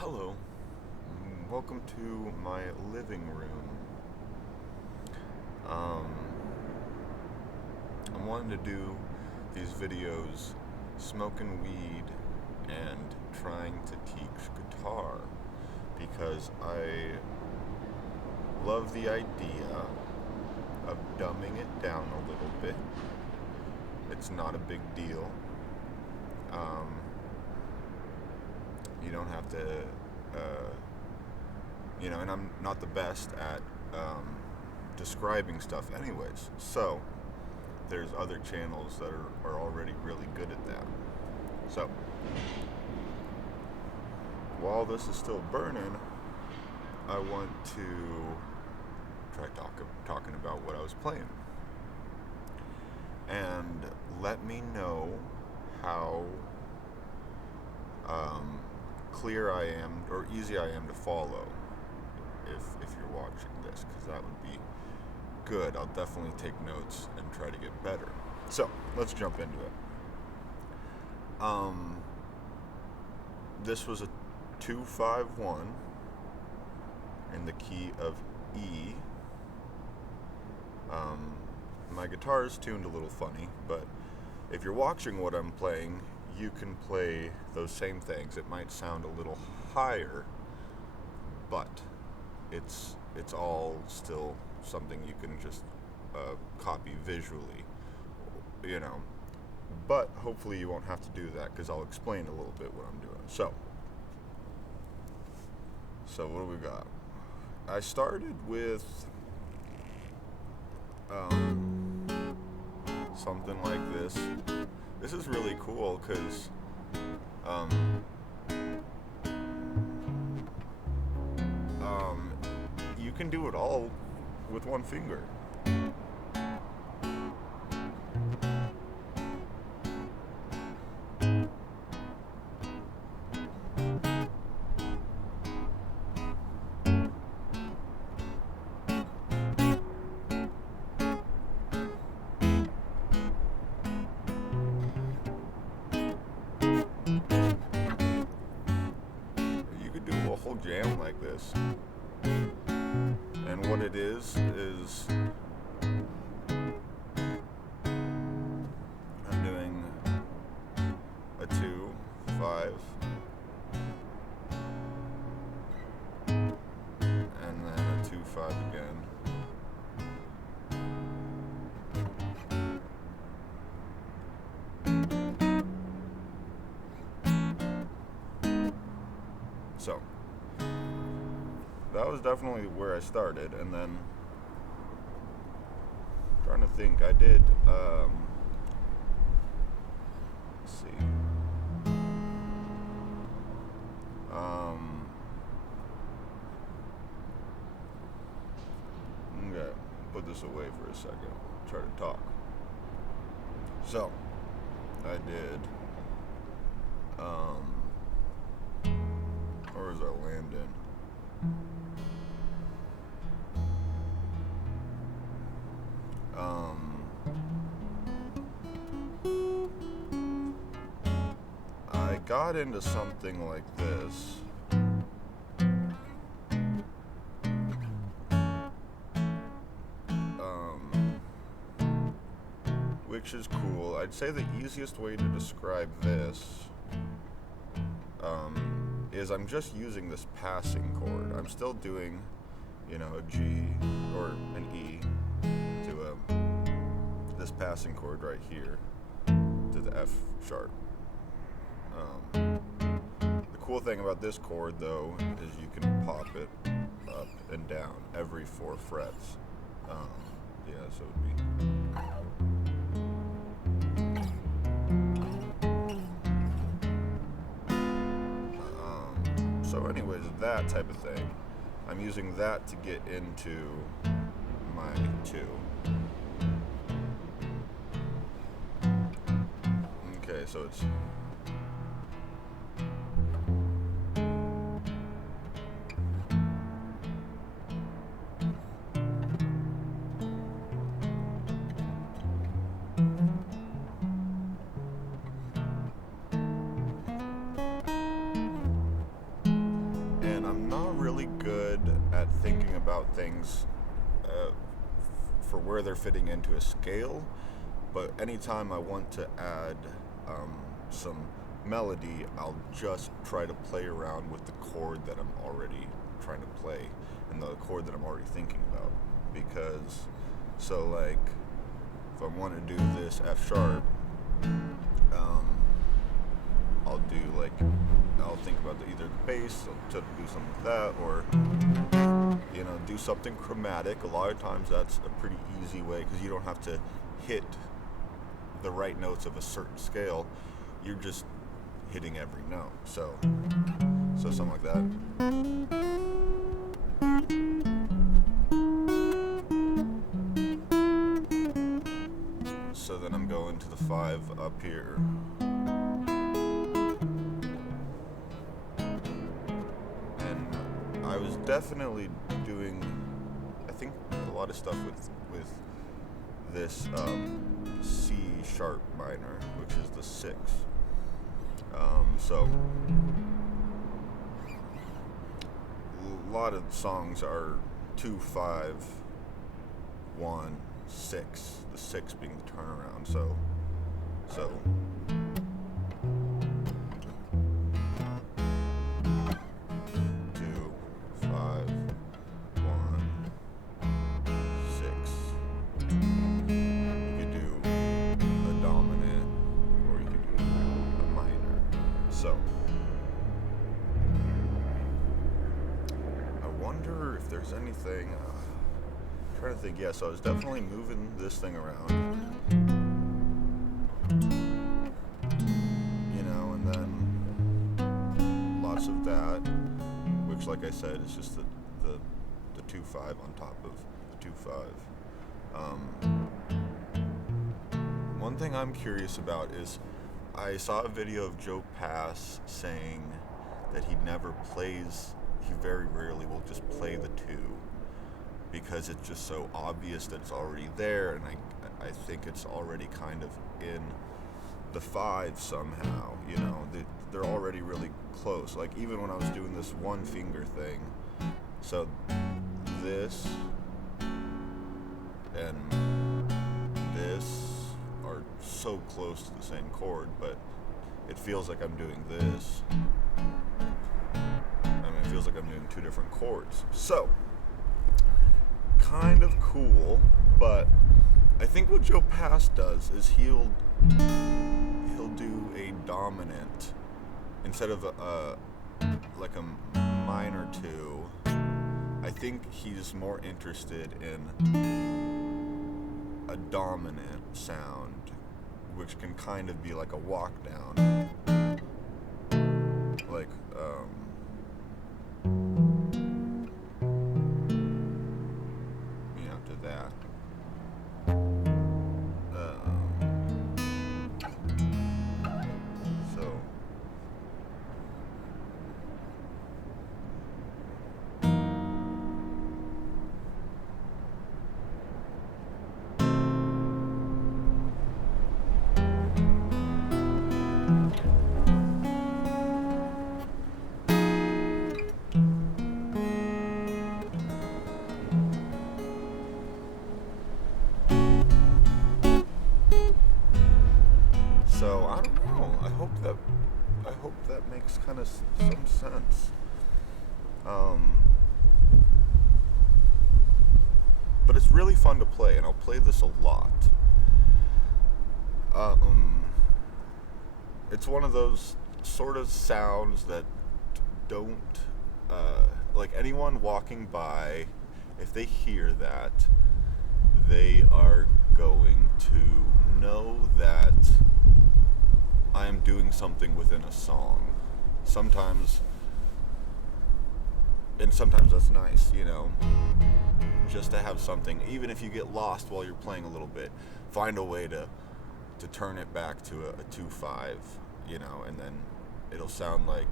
Hello, welcome to my living room. Um, I'm wanting to do these videos smoking weed and trying to teach guitar because I love the idea of dumbing it down a little bit. It's not a big deal. Um, you don't have to, and I'm not the best at describing stuff, anyways. So, there's other channels that are already really good at that. So, while this is still burning, I want to try talking about what I was playing. And let me know how clear I am or easy I am to follow if you're watching this, because that would be good. I'll definitely take notes and try to get better. So let's jump into it. This was a 2-5-1 in the key of E. My guitar is tuned a little funny, but if you're watching what I'm playing, you can play those same things. It might sound a little higher, but it's all still something you can just copy visually, But hopefully you won't have to do that, because I'll explain a little bit what I'm doing. So what do we got? I started with something like this. This is really cool because you can do it all with one finger. You could do a whole jam like this. And what it is I'm doing a 2-5 and then a 2-5 again. So that was definitely where I started, and then trying to think, I did let's see. Okay, put this away for a second. Try to talk. So, I did. Where was I landing? I got into something like this. Which is cool. I'd say the easiest way to describe this is I'm just using this passing chord. I'm still doing, a G or an E to this passing chord right here to the F sharp. The cool thing about this chord, though, is you can pop it up and down every 4 frets. So it would be. So anyways, that type of thing. I'm using that to get into my 2. Okay, so it's. things for where they're fitting into a scale, but anytime I want to add some melody, I'll just try to play around with the chord that I'm already trying to play and the chord that I'm already thinking about. Because, so like, if I want to do this F sharp, I'll think about either the bass to do something like that, or do something chromatic. A lot of times that's a pretty easy way, because you don't have to hit the right notes of a certain scale. You're just hitting every note. So something like that. So then I'm going to the 5 up here. I was definitely doing, I think, a lot of stuff with this C sharp minor, which is the 6. So a lot of songs are 2, 5, 1, 6. The 6 being the turnaround. So. 'Trying to think. Yeah, so I was definitely moving this thing around, and then lots of that, which, like I said, is just the 2/5 on top of the 2/5. One thing I'm curious about is I saw a video of Joe Pass saying that he very rarely will just play the 2, because it's just so obvious that it's already there, and I think it's already kind of in the 5 somehow. They're already really close. Like, even when I was doing this one finger thing, so this and this are so close to the same chord, but it feels like I'm doing this. It feels like I'm doing 2 different chords. So, kind of cool, but I think what Joe Pass does is he'll do a dominant instead of a minor 2. I think he's more interested in a dominant sound, which can kind of be like a walk down, like to that. So I don't know. I hope that makes kind of some sense. But it's really fun to play, and I'll play this a lot. It's one of those sort of sounds that don't, like, anyone walking by, if they hear that, they are going to know that I am doing something within a song. Sometimes that's nice, just to have something, even if you get lost while you're playing a little bit, find a way to turn it back to a 2/5, and then it'll sound like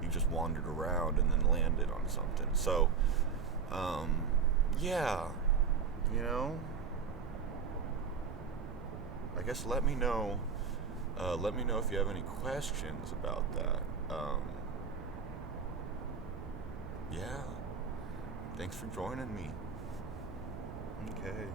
you just wandered around and then landed on something. So, yeah, I guess let me know if you have any questions about that. Yeah. Thanks for joining me. Okay.